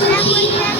咦